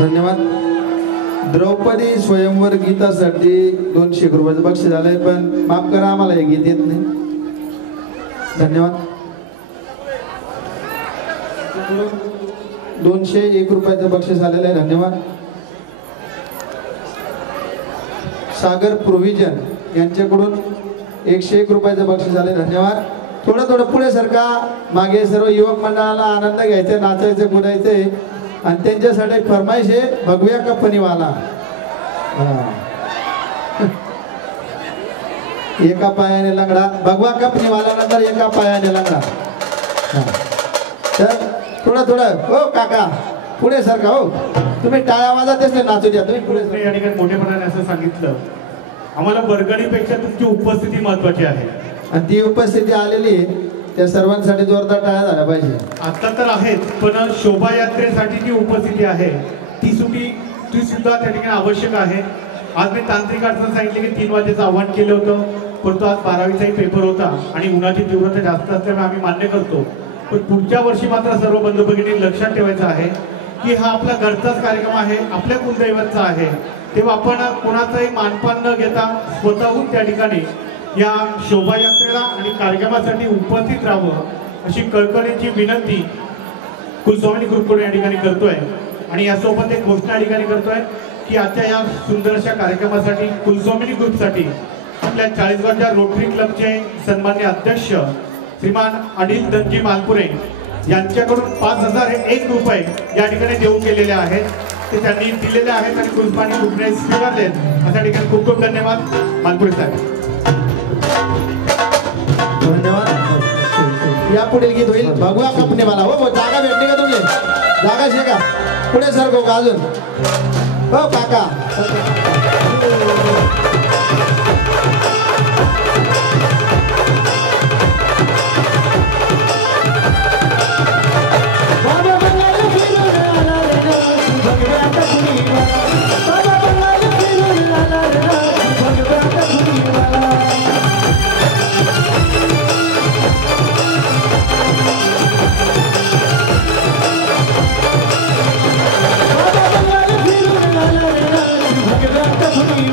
धन्यवाद. द्रौपदी स्वयंवर गीतासाठी 200 रुपयाचं बक्षीस झालंय, पण माफ करा आम्हाला हे गीत येत नाही. धन्यवाद. 201 रुपयाचं बक्षीस आलेलं आहे. धन्यवाद. सागर प्रोव्हिजन यांच्याकडून 101 रुपयाचं बक्षीस आले. धन्यवाद. थोडं पुढे सरका. मागे सर्व युवक मंडळाला आनंद घ्यायचा, नाचायचं, कुदायचंय आणि त्यांच्यासाठी फरमाईश आहे भगव्या कंपनीवाला. एका पायाने लंगडा, भगवा कंपनीवाला नंतर एका पायाने लंगडा. तर थोडं हो काका पुढे सरका. हो तुम्ही टाळ्या वाजवतेच नाही, नाचू द्या तुम्ही पुढे. या ठिकाणी मोठेपणाने असं सांगितलं, आम्हाला बरगडीपेक्षा तुमची उपस्थिती महत्वाची आहे आणि ती उपस्थिती आलेली त्या सर्वांसाठी जोरदार टाळ्या झाल्या पाहिजे. आता तर आहेच, पण शोभायात्रेसाठी जी उपस्थिती आहे ती सुद्धा त्या ठिकाणी आवश्यक आहे. आज मी तांत्रिक अडचण सांगितले की 3 वाजेचं आव्हान केलं होतं, परंतु आज 12वीचाही पेपर होता आणि उन्हाची तीव्रता जास्त असल्यामुळे आम्ही मान्य करतो. पण पुढच्या वर्षी मात्र सर्व बंधू भगिनी लक्षात ठेवायचं आहे की हा आपला घरचाच कार्यक्रम आहे, आपल्या कुलदैवतचा आहे, तेव्हा आपण कोणाचाही मानपान न घेता स्वतःहून त्या ठिकाणी या शोभायात्रेला आणि कार्यक्रमासाठी उपस्थित राहावं अशी कळकळीची विनंती कुलस्वामिनी ग्रुपकडून या ठिकाणी करतोय. आणि यासोबत एक घोषणा या ठिकाणी करतोय की आजच्या या सुंदर अशा कार्यक्रमासाठी कुलस्वामिनी ग्रुपसाठी आपल्या चाळीसगावच्या रोटरी क्लबचे सन्मान्य अध्यक्ष श्रीमान अनिल धनजी मालपुरे यांच्याकडून 5001 रुपये या ठिकाणी देऊन गेलेले आहेत. ते त्यांनी दिलेले आहेत आणि कुलस्वामिनी ग्रुपने स्वीकारलेत. अशा ठिकाणी खूप खूप धन्यवाद मालपुरे साहेब. धन्यवाद. या पुढील गीत होईल भगवा कपने मला. हो जागा भेटते का तुम्ही? जागा शे का पुढे सरको का अजून? हो काका Bhagwan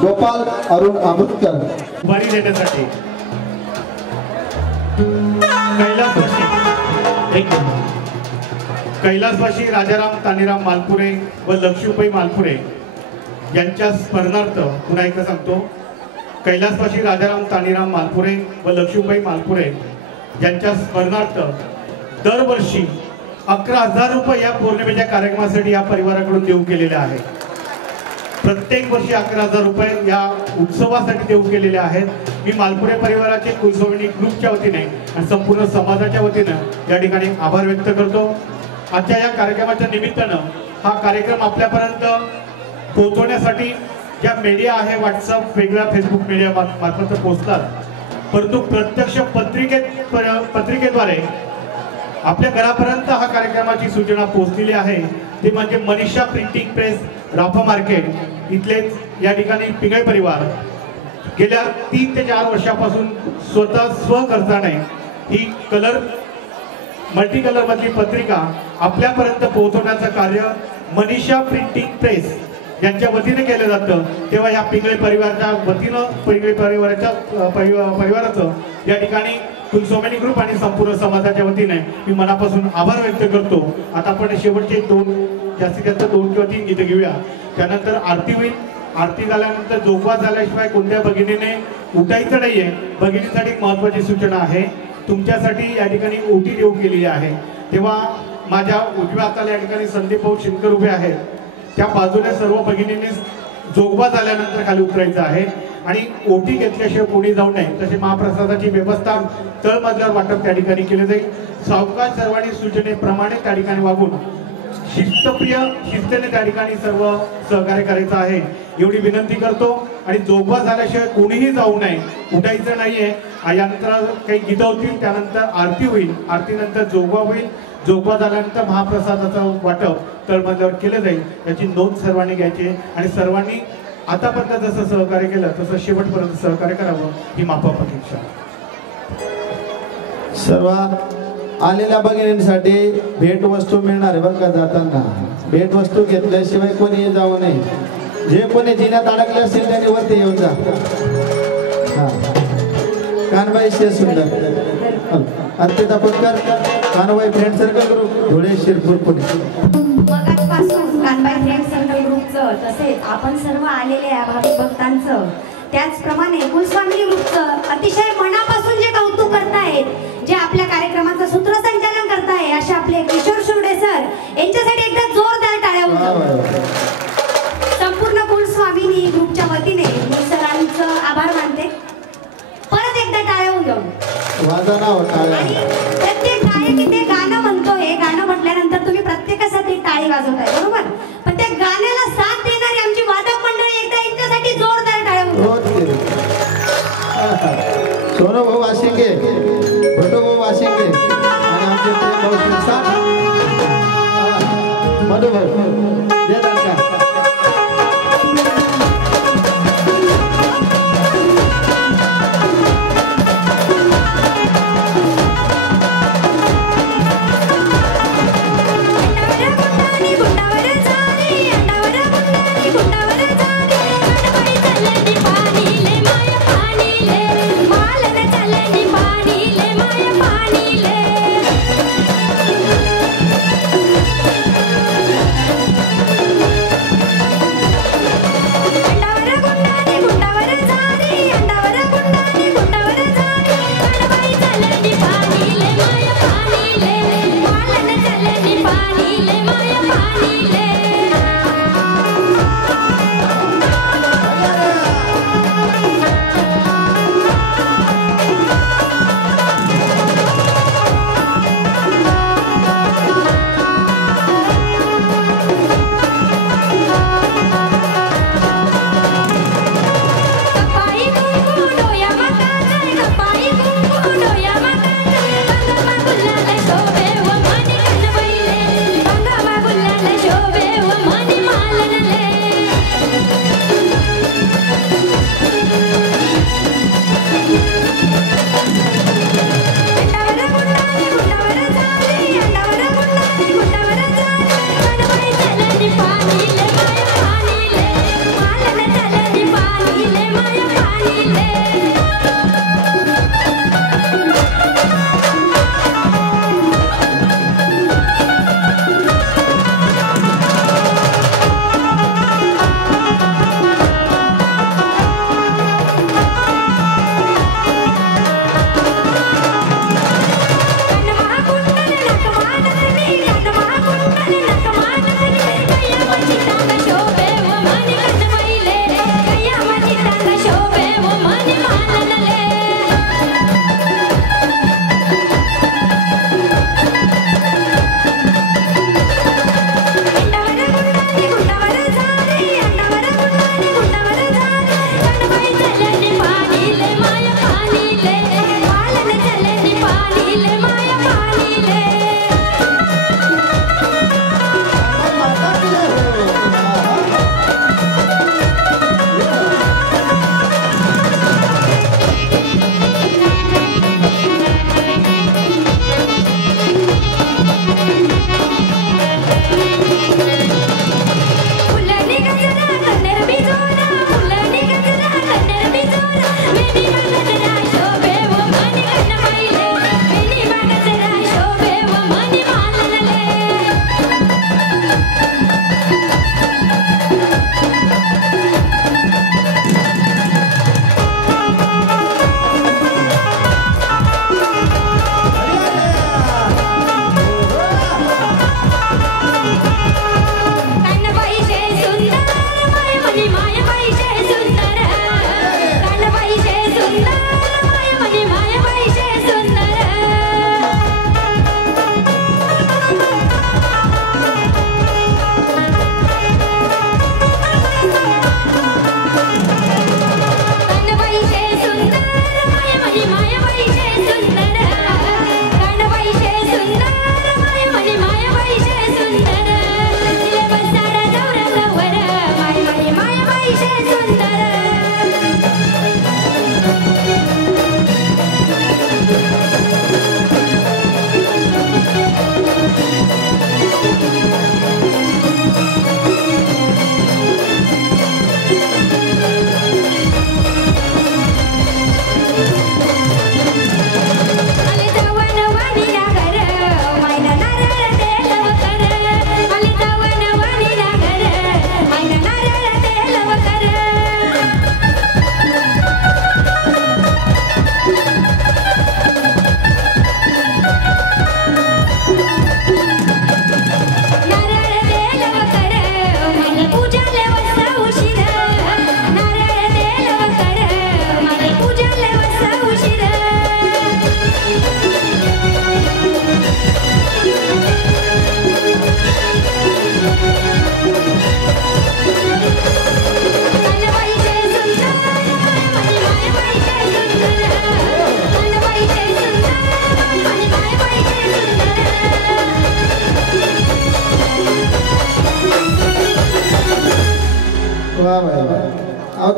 गोपाल अरुण अमृतकर उभारी देण्यासाठी कैलासवासी राजाराम तानीराम मालपुरे व लक्ष्मीबाई मालपुरे यांच्या स्मरणार्थ पुन्हा एकदा सांगतो, कैलासवासी राजाराम तानीराम मालपुरे व लक्ष्मीबाई मालपुरे यांच्या स्मरणार्थ दरवर्षी 11,000 रुपये या पौर्णिमेच्या कार्यक्रमासाठी या परिवाराकडून देऊ केलेले आहे. प्रत्येक वर्षी 11,000 रुपये या उत्सवासाठी देऊ केलेले आहेत. मी मालपुरे परिवाराचे कुलस्वामिनी ग्रुपच्या वतीने आणि संपूर्ण समाजाच्या वतीनं या ठिकाणी आभार व्यक्त करतो. आजच्या या कार्यक्रमाच्या निमित्तानं हा कार्यक्रम आपल्यापर्यंत पोहोचवण्यासाठी ज्या मीडिया आहे, व्हॉट्सअप वेगळ्या फेसबुक मीडिया मार्फत पोहोचतात, परंतु प्रत्यक्ष पत्रिकेद्वारे आपल्या घरापर्यंत हा कार्यक्रमाची सूचना पोहोचलेली आहे. ते म्हणजे मनीषा प्रिंटिंग प्रेस, राफा मार्केट इथलेच या ठिकाणी पिंगळे परिवार गेल्या 3 ते 4 वर्षापासून स्वतः स्वखर्चाने ही मल्टी कलर मधली पत्रिका आपल्यापर्यंत पोहोचवण्याचं कार्य मनीषा प्रिंटिंग प्रेस यांच्या वतीने केलं जातं. तेव्हा या पिंगळे परिवाराच्या वतीनं पिंगळे परिवाराचं या ठिकाणी कुलस्वामिनी ग्रुप आणि संपूर्ण समाजाच्या वतीने मी मनापासून आभार व्यक्त करतो. आता आपण शेवटचे जास्तीत जास्त 2 किंवा 3 गीतं घेऊया. त्यानंतर आरती होईल. आरती झाल्यानंतर जोगवा झाल्याशिवाय कोणत्या भगिनीने उठायचं नाहीये. भगिनीसाठी महत्वाची सूचना आहे, तुमच्यासाठी या ठिकाणी ओटी देऊ केलेली आहे. तेव्हा माझ्या उजव्या हाताला या ठिकाणी संदीप भाऊ शिंदकर उभे आहेत. त्या बाजूने सर्व भगिनींनी जोगवा झाल्यानंतर खाली उतरायचं आहे आणि ओटी घेतल्याशिवाय कोणी जाऊ नये. तसे महाप्रसादाची व्यवस्था तळमजल्यावर वाटप त्या ठिकाणी केले जाईल. सावकाश सर्वांनी सूचनेप्रमाणे त्या ठिकाणी वागून शिस्तीने त्या ठिकाणी सर्व सहकार्य करायचं आहे एवढी विनंती करतो. आणि जोगवा झाल्याशिवाय कोणीही जाऊ नये, उठायचं नाहीये. यानंतर काही गीतं होतील, त्यानंतर आरती होईल. आरतीनंतर जोगवा होईल. जोगवा झाल्यानंतर महाप्रसादाचं वाटप तळमजल्यावर केलं जाईल. याची नोंद सर्वांनी घ्यायची आणि सर्वांनी आतापर्यंत जसं सहकार्य केलं तसं शेवटपर्यंत सहकार्य करावं ही माफक अपेक्षा. सर्व आलेल्या भगिनींसाठी भेटवस्तू मिळणार आहे बरं का. जाताना भेटवस्तू घेतल्याशिवाय कोणी जाऊ नये. जे कोणी जिन्यात अडकले असतील त्यांनी वरती येऊन जा. कानबाई शेर सुंदर, Arpita Putkar, Kanbai friend circle group Dhule Shirpur Pune. मगाचपासून कानबाई फ्रेंड सर्कल ग्रुपचं तसेच आपण सर्व आलेले भाविक भक्तांचं, त्याचप्रमाणे कुलस्वामिनी ग्रुपचं अतिशय मनापासून जे कौतुक करतायत, जे आपल्या कार्यक्रमाचं सूत्रसंचालन करताय असे आपले किशोर शिवडे सर यांच्यासाठी एकदा जोरदार टाळ्या वाजवा. संपूर्ण कुलस्वामिनी ग्रुपच्या वतीने मी सरांचं आभार मानते. परत एकदा टाळ्या वाजवा. आणि प्रत्येक गायक इथे गाणं म्हणतोय, गाणं म्हटल्यानंतर तुम्ही प्रत्येकासाठी टाळी वाजवताय बरोबर, पण त्या गाण्याला साथ देणारी आमची वादक मंडळी एकदा यांच्यासाठी जोरदार टाळ्या वाजवा. सोनू भाऊ वाशिंगे, भटू भाऊ वाशिंगे आणि आमचे भाऊ शिरसाट, मधू भाऊ देतात का.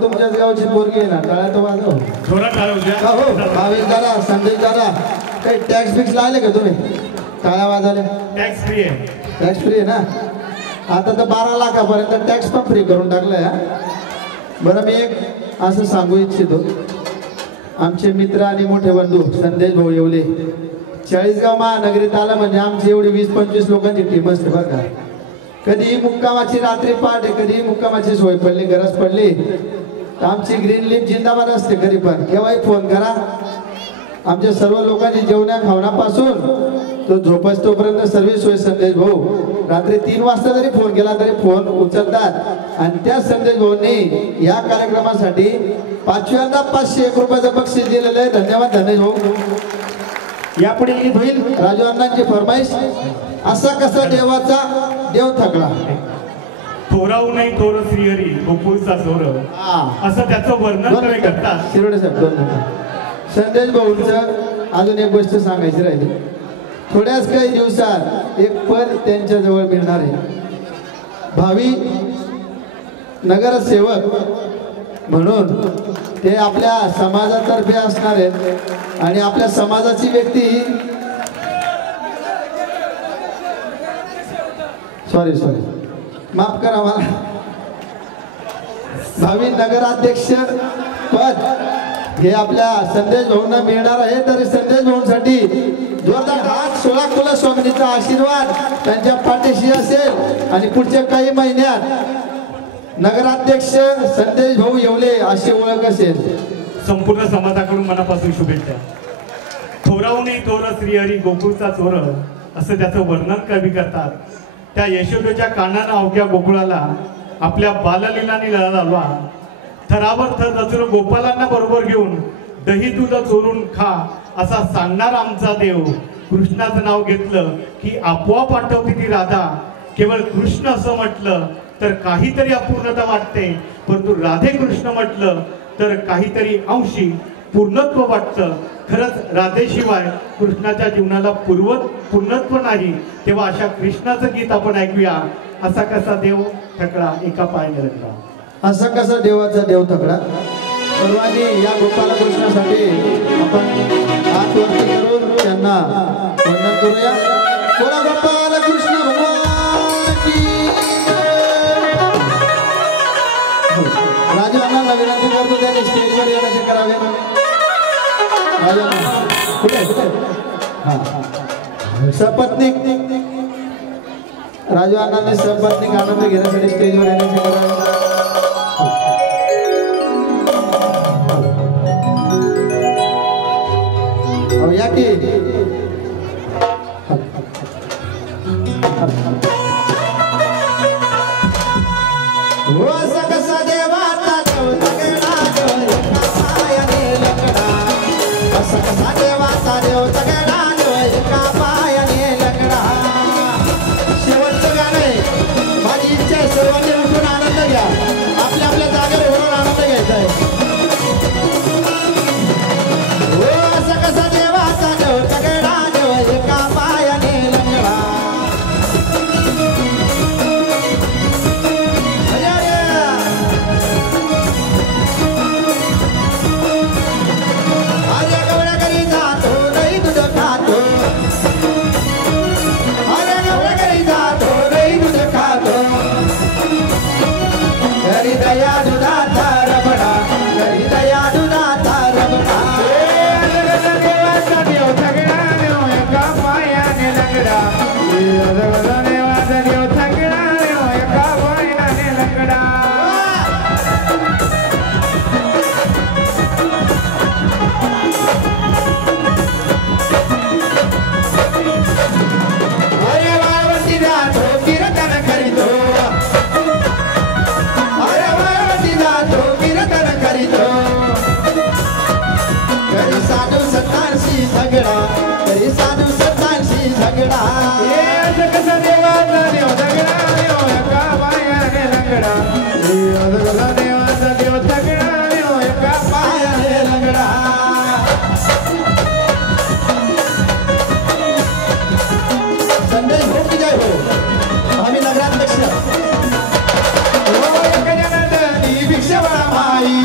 तुमच्याच गावची पोरगी आहे ना, टाळ्या तर वाजव. जोरात टाळ्या होत्या. का हो भावेश दादा, संदेश दादा, काही टॅक्स फिक्स लावले का तुम्ही? टाळ्या वाजवल्या. टॅक्स फ्री आहे. टॅक्स फ्री आहे ना. आता तर 12 लाखापर्यंत टॅक्स पण फ्री करून टाकलाय. बरं, मी एक असं सांगू इच्छितो. आमचे मित्र आणि मोठे बंधू संदेश भाऊ येवले 40गाव महानगरीत आलं म्हणजे आमची एवढी 20-25 लोकांची टीम असते बरं का. कधी मुक्कामाची रात्री पाठ आहे, कधी मुक्कामाची सोय पडली, गरज पडली तर आमची ग्रीन लिप जिंदाबाद असते. कधी पण केव्हाही फोन करा. आमच्या सर्व लोकांची जेवणा खावण्यापासून तो झोपस्तोपर्यंत सर्व सोय संदेश भाऊ. रात्री 3 वाजता जरी फोन केला तरी फोन उचलतात. आणि त्या संदेश भाऊंनी या कार्यक्रमासाठी 5व्यांदा 501 रुपयाचं बक्षीस दिलेलं आहे. धन्यवाद धनेश भाऊ. यापुढे गीत होईल राजू अण्णांची फरमाईश. असा कसा देवाचा देव थकला. थोराऊ नाही थोर श्रीहरी गोकुळचा चोर, असं त्याचं वर्णन तुम्ही करतात. शिरोडे साहेब 2 मिनिटं. संदेश भाऊंचं अजून एक गोष्ट सांगायची राहिली. थोड्याच काही दिवसात एक पद त्यांच्या जवळ मिळणार आहे. भावी नगरसेवक म्हणून ते आपल्या समाजातर्फे असणार आहेत. आणि आपल्या समाजाची व्यक्ती, सॉरी माफ करा मला, भावी नगराध्यक्ष पद हे आपल्या संदेश भाऊंना मिळणार आहे. तर संदेश भाऊंसाठी जोरदार हात. 16 कुलस्वामिनीचा आशीर्वाद त्यांच्या पाठीशी असेल. आणि पुढच्या काही महिन्यात नगराध्यक्ष संदेश भाऊ येवले अशी ओळख असेल. संपूर्ण समाजाकडून मनापासून शुभेच्छा. थोराऊ नाही थोर श्रीहरी गोकुळचा चोर, असं त्याचं वर्णन कवी करतात. त्या यशोदेच्या कानानं अवघ्या गोकुळाला आपल्या बाललीलाने लालवा. थरावर थर रचून गोपालांना बरोबर घेऊन दही दूध चोरून खा असा सांगणार आमचा देव. कृष्णाचं नाव घेतलं की आपोआप आठवते ती राधा. केवळ कृष्ण असं म्हटलं तर काहीतरी अपूर्णता वाटते, परंतु राधे कृष्ण म्हटलं तर काहीतरी अंशी पूर्णत्व वाटतं. खरंच राधेशिवाय कृष्णाच्या जीवनाला पूर्णत्व नाही. तेव्हा अशा कृष्णाचं गीत आपण ऐकूया. असा कसा देव थकला एका पायाने रडला. असा कसा देवाचा देव थकला. सर्वांनी या गोपाला कृष्णासाठी आपण हात वरती करून त्यांना वंदन करूया. बोला गोपाल कृष्ण भगवान की. राजू अण्णांना विनंती करतो त्यांनी स्टेजवर येण्याचे करावे. राजू अण्णा कुठे सपत्नीक राजू अण्णांनी सपत्नीक आनंद घेण्यासाठी स्टेजवर येण्याचे करावे. या की असा कसा देवाचा देव थकला एका पायाने लंगडा. असा कसा देवाचा देव थकला एका पायाने लंगडा. शेवटचं गाणं माझी इच्छा आहे सर्वांनी उठून आनंद घ्या. आपल्या आपल्या जागेवर उठून आनंद घ्यायचा आहे. असा कसा देवाचा देव थकला एका पायाने लंगडा. दया दुधाचा रबडा, घरी दया दुधाचा रबडा. देवाचा देव थकला एका पायाने लंगडा. देवाचा देव थकला एका पायाने लंगडा. अरे वावती जातो कीर्तन करीतो. घरी साधू सत्तांशी झगडा, घरी साधू सत्तांशी झगडा. कसा देवाचा देव झगडा एका पायाने लंगडा. कसा देवाचा देव झगडा एका पायाने लंगडा. संदेश भाऊ की जय हो. आम्ही नगराध्यक्ष भिक्षवळा माई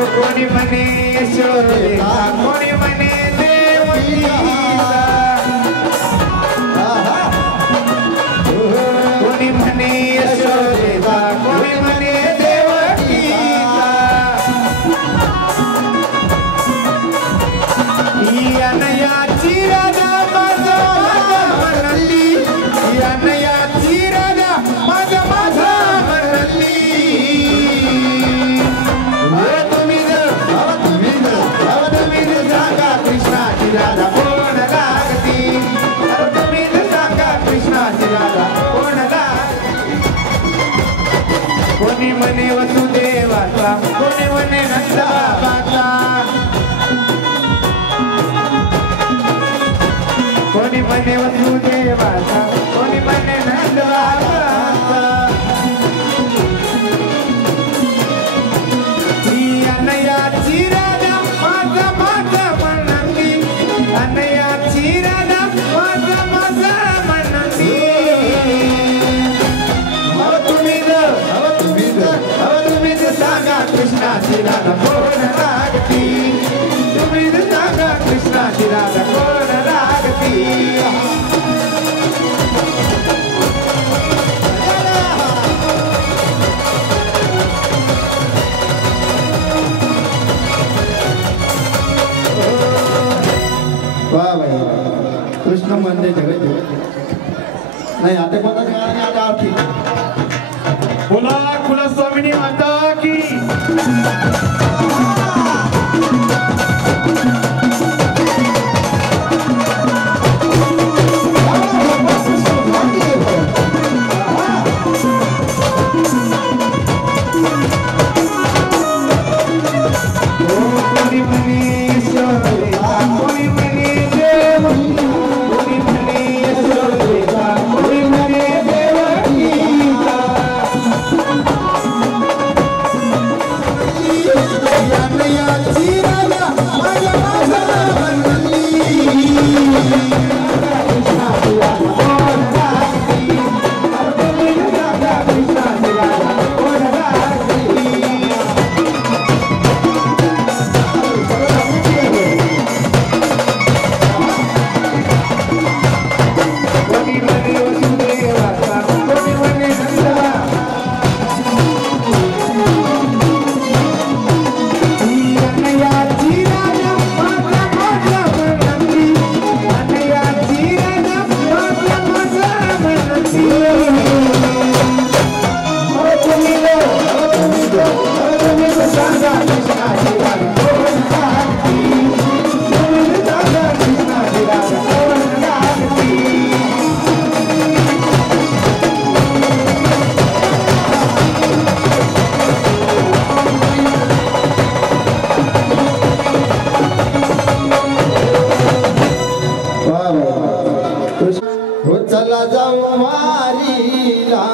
कोणी म्हणे यशोदेचा कोणी म्हणे देवकीचा कोणी म्हणे यशोदेचा कोणी म्हणे देवकीचा याची राजा माझा माझा म्हणली याची राजा माझा माझा म्हणली तुम्ही सांगा कृष्णाची राधा कोण लागती तुम्ही सांगा कृष्णाची राधा कोण लागती कोणी म्हणे वसुदेवाचा कोणी म्हणे नंदबाबाचा कोणी म्हणे वसुदेवाचा कोणी म्हणे नंदबाबाचा अनयाची राजा माझा माझा म्हणली अनयाची राजा माझा माझा म्हणली तुम्ही सांगा कृष्णाची राधा कोण लागती तुम्ही सांगा कृष्णाची राधा कोण लागती वाह भाई कृष्ण म्हणते जगत जगत नाही आता कोणता गाणं आता आरती बोला कुलस्वामिनी माता की चला जाऊ वारीला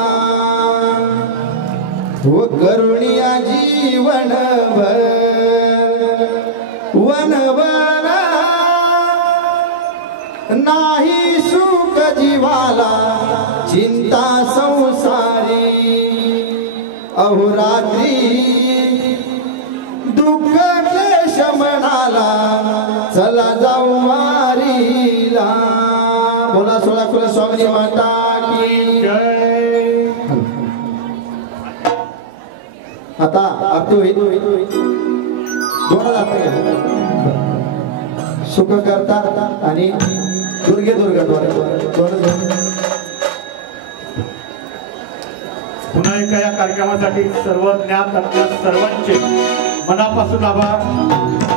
हो करुणिया जीवन वनवर नाही सुख जीवाला चिंता संसारी अहोरात्री दुःख क्लेश मनाला चला जाऊ वारीला बोला सोळा कुलस्वामिनी माता की जय आता आरती होईल दोन सुख करता आणि दुर्गे दुर्गा पुन्हा एका या कार्यक्रमासाठी सर्व ज्ञात अज्ञात सर्वांचे मनापासून आभार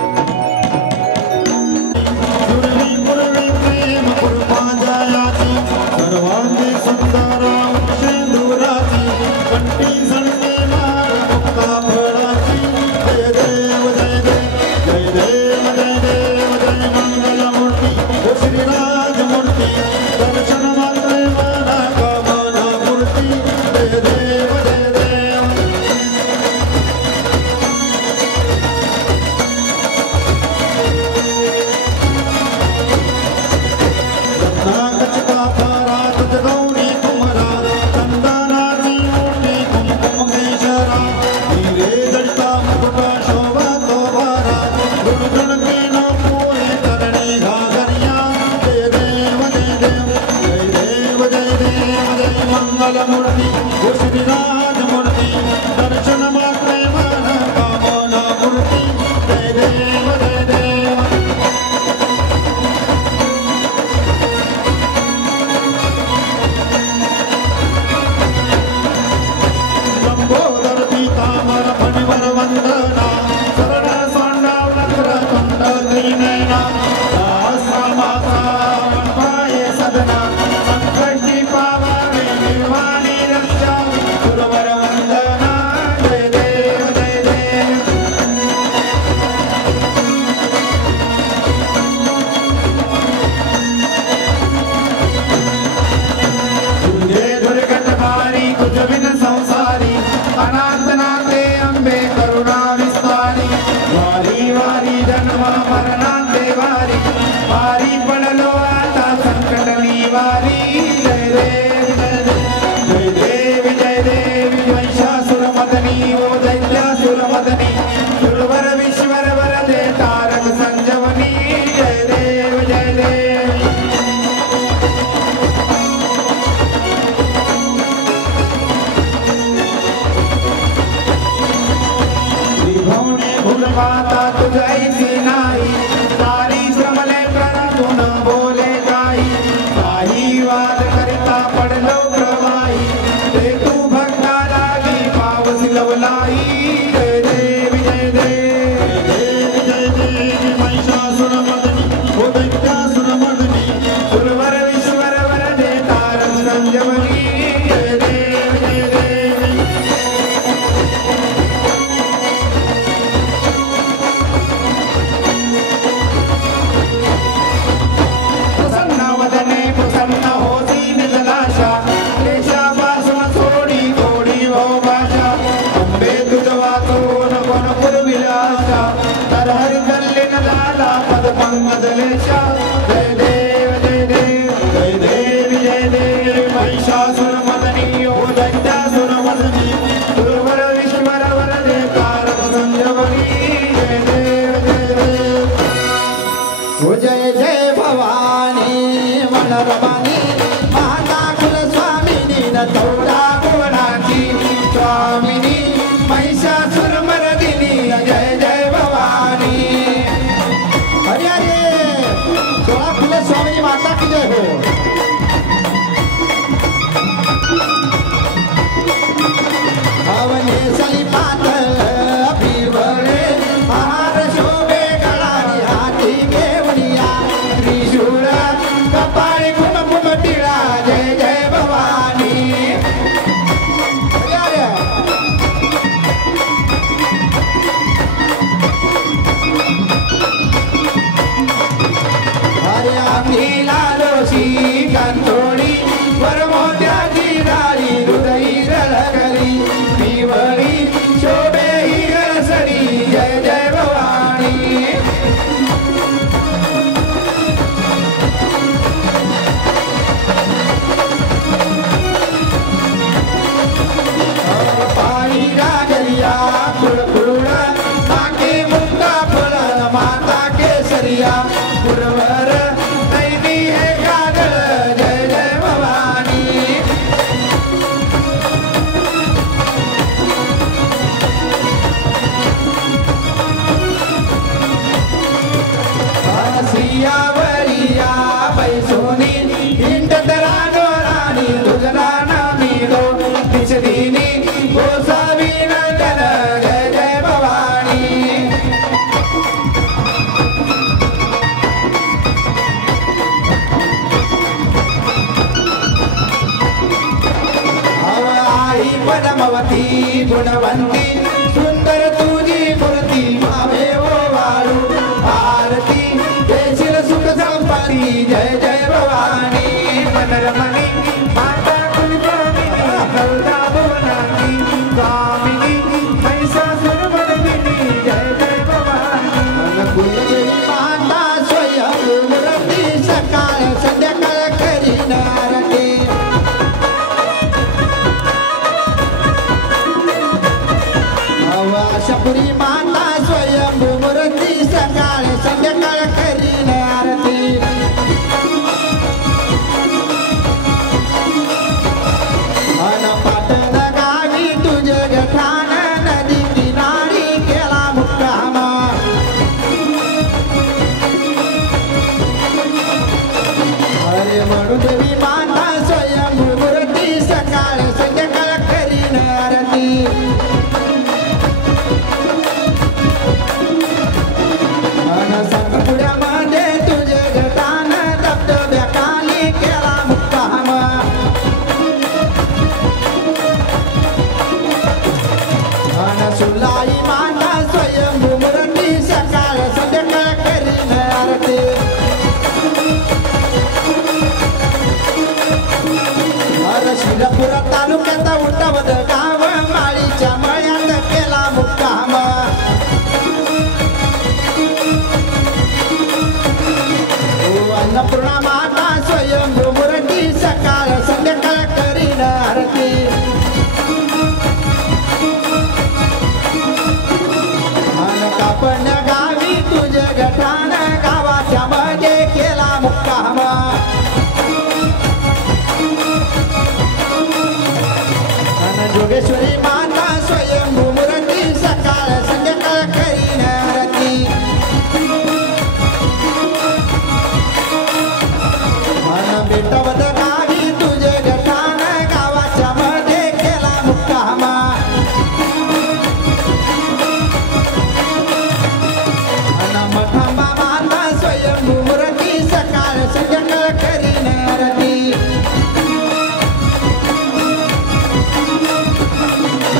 सर्वांगी सुंदरा सिंधुराची कंठी सणके माळ मुक्ता फळाची जय देव जय देव जय देव जय देव जय मंगल मूर्ती श्रीराज मूर्ती दर्शन मात्रे मना कामना मूर्ती जय देव जय देव नागच का तुझ मंगलमूर्ती श्रीराज मूर्ती दर्शन मात्रे मन कामना मूर्ती जय देव जय देव लंबोदर पीतांबर फणिवर वंदना शरण सोंडाव नखर कंठ त्रिनयना सहस्रमासा पाये सदना संकष्टी पावावे निर्वाणी रक्षा गुरुवर वंदना जय देव जय देव तुझे दुर्गत भारी तुझ बिन संसारी अनाथ नाथे अंबे करुणा विस्तारी वारी वारी जन्म मरणांते वारी वारी पडलो आता संकटली वारी जय देव जय देव जय देव जय देव महिषासुर मदनी ओ दैत्यासुर मदनी सुरवर विश्वर वरदे तारक संजवनी जय देव जय देव त्रिभुवने भूलमाता तुझ ऐसी नाही सारी श्रमले प्रणतून बोले काही काही वाद करिता पडलो प्रवाही ते तू भक्ता लागी पावस लवलाई जय देव जय देव जय देव जय देव महिषासुर मर्दिनी ओ दैत्यासुर मर्दिनी सुरवर विश्वर वरदे तारक संजवनी जय देव जय देव प्रसन्न वदने प्रसन्न होती निजलाशा देशापासून सोडी थोडी हो भाषा अंबे तुझ वाचून कोण पुरविलाशा तर हरी गल्लीन झाला पद पंकजलेशा जय देव जय देव जय देव जय देव महिषासुर मदनी ओ दैत्यासुर मदनी सुरवर विश्वर वरदे तारक संजवनी जय देव जय देव हो जय जय भवानी मनरमानी माता कुलस्वामिनी न चौदा गुणाची स्वामिनी महिषासुर मर्दिनी जय जय भवानी अरे अरे चौदा कुलस्वामिनी माता की जय हो अवने सली पातळ पिवळे हार शोभे गळानी हाती घेवनिया त्रिशूळ कपाळी कुमकुम टिळा जय जय भवानी अरे अरे आम्ही लालोशी कांतोळी वरमोत्याची डाळी हृदयी रळकली पिवळी शोभे ही गळसरी जय जय भवानी पाणी गाजरिया खुळखुळ नाके मुक्ता फळ माता केसरिया पुरवर नैनी हे कागळ जय जय भवानी सिया वरिया पैसोनी हिंड तरानो राणी तुझला नामीलो दिशदीनी गोसावी नंदन जय जय भवानी अव आई पदमवती गुणवंती सुंदर तुझी मूर्ती भावे ओ वाळू आरती देशील सुख संपत्ती जय जय भवानी मनरमणी माता कुलस्वामिनी करुणा भुवनानी स्वामिनी महिषासुर मर्दिनी जय जय भवानी कुलदेवी माता स्वयं मूर्ती सकाळ संध्याकाळ करीन आरती आशापुरी माता स्वयं मूर्ती सकाळ संध्याकाळ करीन आरती जोगेश्वरी माता स्वयंभू मूर्ती सकाळ संध्याकाळ करीन आरती मन बेटावत गावी तुझे गठान गावाच्या मध्ये केला मुक्कामा मठांबा माता स्वयंभू मूर्ती सकाळ संध्याकाळ करीन आरती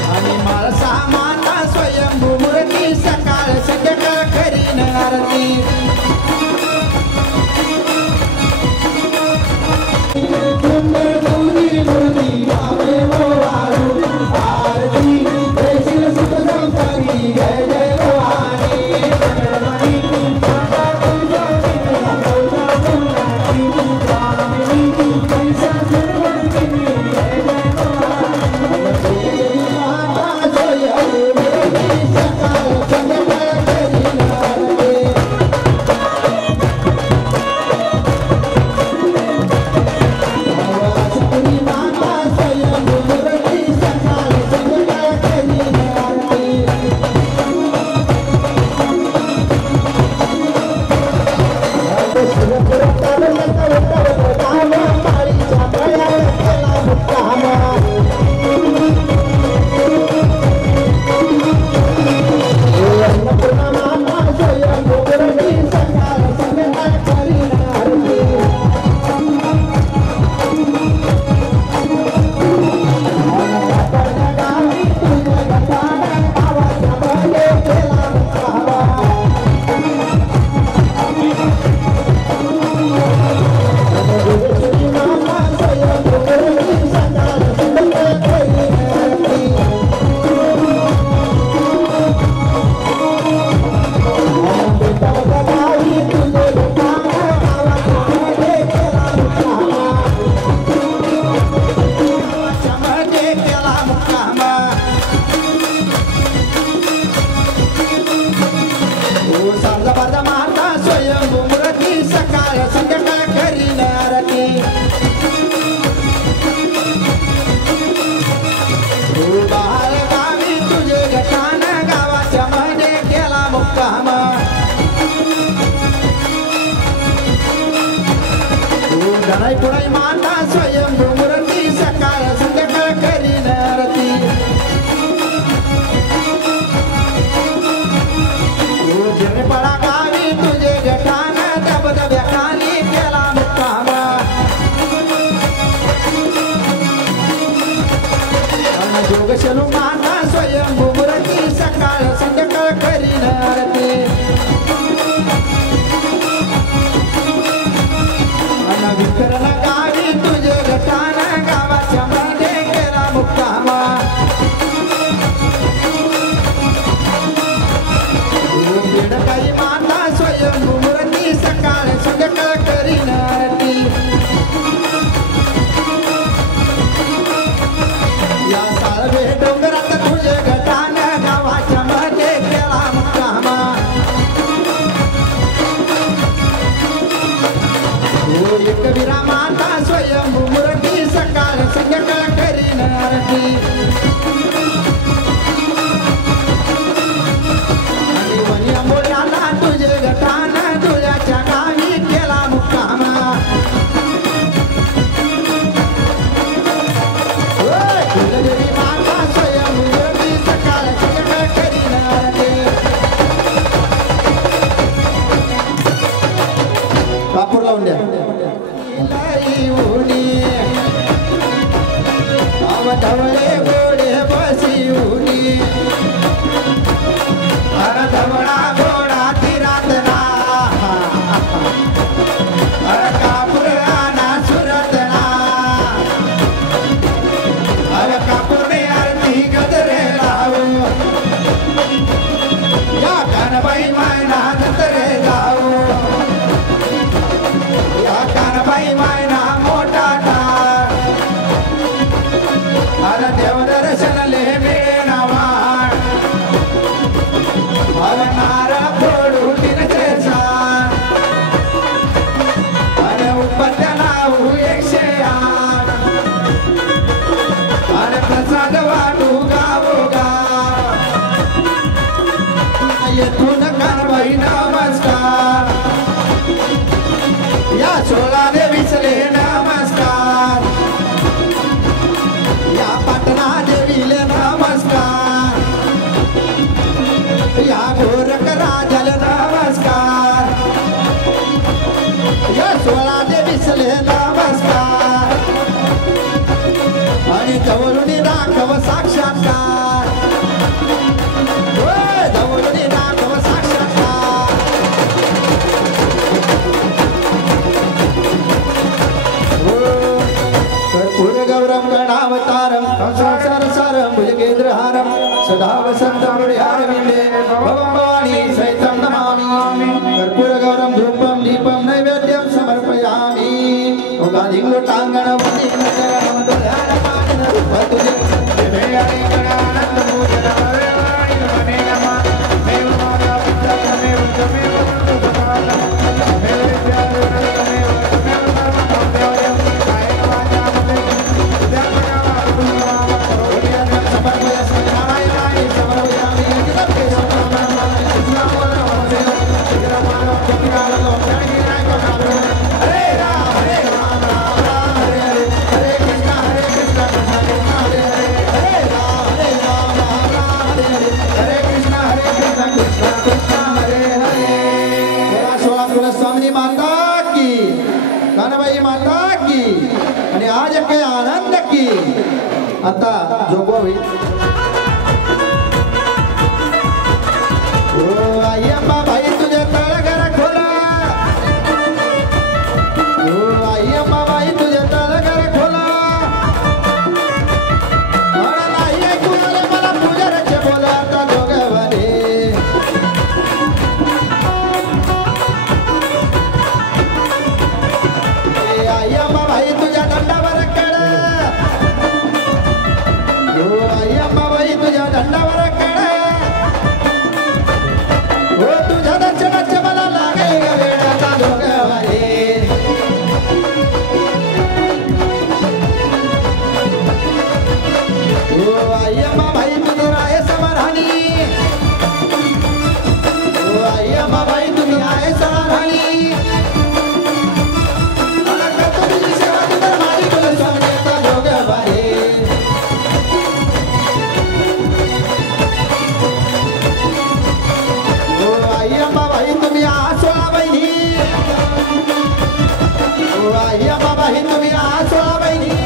आणि माळसा माता स्वयंभू मूर्ती सकाळ संध्याकाळ करीन आरती जय जय पुढे माता स्वयंभू मूर्ती सकाळ संध्याकाळ करीन आरती पडा गावी तुझे गठान धबधब्या खाली केला मुक्कामा जोगशलू माता स्वयंभू मूर्ती सकाळ संध्याकाळ करीन आरती विठ्ठल गावी तुझे गठान गावाच्या मध्ये केला मुक्कामा काही माता स्वयंभू मूर्ती सकाळ संध्याकाळ करीन आरती या साळवे डोंगरात तुझे गठान गावाच्या मध्ये केला मुक्कामा एकवीरा माता स्वयंभू मूर्ती सकाळ संध्याकाळ करीन आरती आणि वनी अंबोल्याला तुझे गठान तुझ्याच्या गावी केला मुक्कामा कुलदेवी माता स्वयंभू मूर्ती सकाळ संध्याकाळ करीन आरती कापूर लावून द्या धवळे घोडे बसिवली अरे धवळा घोडा तिरातना अरे कापूर आना सुरतना अरे कापूरने आरती गजरे लावू या कानबाई मायना दत्तरे जाऊ या कानबाई मायना मोठा अरे करुणावतारम संसार सारम भुजगेंद्रहारम सदा वसंतं हृदयारविंदे भवं भवानी सहितं नमामि कर्पूरगौरं धूपं दीपं नैवेद्यं समर्पयामि ओंकारिलोटांगण वंदितं ध्यानमानं रूपतुल्यं देवयानि गणानन्दमूर्तनं भवेवाणि नमने नमः देव माता पिता तमेव तमेव सुखदातं तमेव विद्याधरं तमेव तमेव सर्वं देवयं कायेन वाचा मनसेन विद्यापनामां करोमि समर्पयामि नारायणाय समर्पयामि यज्ञं केशवनामाय कृष्णावरणं विग्रहाणां प्रतिकालं हरे राम राम राम हरे हरे हरे कृष्णा कृष्णा कृष्णा हरे हरे हरे राम राम हरे हरे हरे कृष्णा कृष्णा कृष्णा हरे हरे बोला सोळा कुलस्वामिनी माता की कानबाई माता की आणि आज के आनंद की आता जोगवावी ओ अय्यप्पा भाई तुझे तळघर खोला ओ अय्यप्पा भाई तुझे तळघर खोला मला नाही ऐकू आले मला पूजाराचे बोला आता जोगवाले ए अय्यप्पा भाई तुझ्या दंडावर कड ओ अय्यप्पा भाई तुझ्या दंडावर कड ओ तुझ्या दर्शनाचे मला लागे ग वेळ आता जोगवाले ओ अय्यप्पा भाई तुझं राय समाधानी ओ अय्यप्पा भाई तुझं राय समाधानी मला करतो तुझी सेवा तुझं मारी तुला स्वामी आता जोगवाले ओ अय्यप्पा भाई तुम्ही आसोळा बहिणी ओ अय्यप्पा भाई तुम्ही आसोळा बहिणी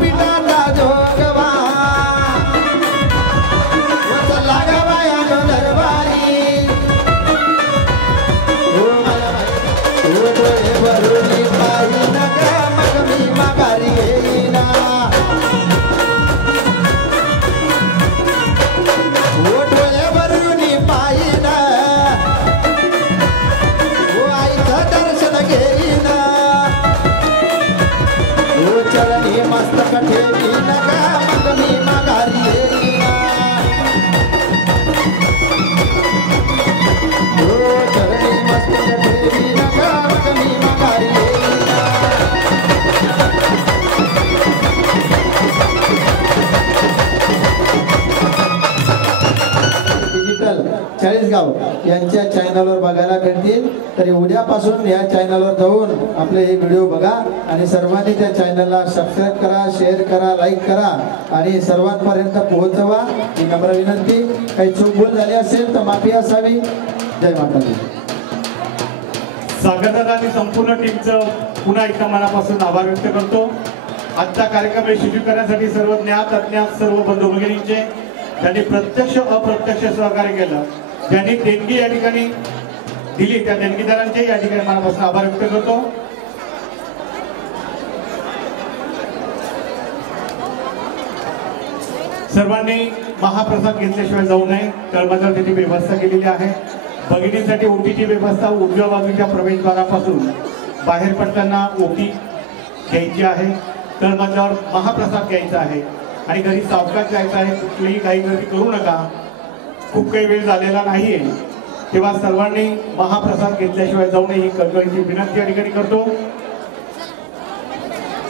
पिठाचा जोगवा चला ग बायानो दरबारी हो मला हो डोळे भरून पाहिन ग मग मी माघारी येईना हो डोळे भरून पाहिन हो आईचं दर्शन घेईना हो चरणी मस्तक ठेवीन ग मग मी माघारी येईना हो चरणी मस्तक ठेवीन ग मग मी माघारी येईना डिजिटल 40 गाव यांच्या चॅनलवर बघायला भेटतील. तरी उद्यापासून या चॅनलवर जाऊन आपले हे व्हिडिओ बघा आणि सर्वांनी त्या चॅनलला सबस्क्राईब करा, शेअर करा, लाईक करा आणि सर्वांपर्यंत पोहोचवा ही नम्र विनंती. काही चूक भूल झाली असेल तर माफी असावी. जय माता दी. सागरदादा आणि संपूर्ण टीमचं पुन्हा एकदा मनापासून आभार व्यक्त करतो. आजचा कार्यक्रम यशस्वी करण्यासाठी सर्व ज्ञात अज्ञात सर्व बंधू भगिनींचे त्यांनी प्रत्यक्ष अप्रत्यक्ष सहकार्य केलं, ज्यांनी देणगी या ठिकाणी दिली त्या देणगीदारांचे या ठिकाणी मनापासून आभार व्यक्त करतो. सर्वांनी महाप्रसाद घेतल्याशिवाय जाऊ नये. तळमजल्यावर तिथे व्यवस्था केलेली आहे. भगिनींसाठी ओटीची व्यवस्था उजव्या बाजूच्या प्रवेशद्वारापासून बाहेर पडताना ओटी घ्यायची आहे. तळमजल्यावर महाप्रसाद घ्यायचा आहे आणि घरी सावकाश जायचं आहे. कुठलीही काही गर्दी करू नका. खूप काही वेळ झालेला नाहीये, तेव्हा सर्वांनी महाप्रसाद घेतल्याशिवाय जाऊ नये ही कळकळीची विनंती या ठिकाणी करतो.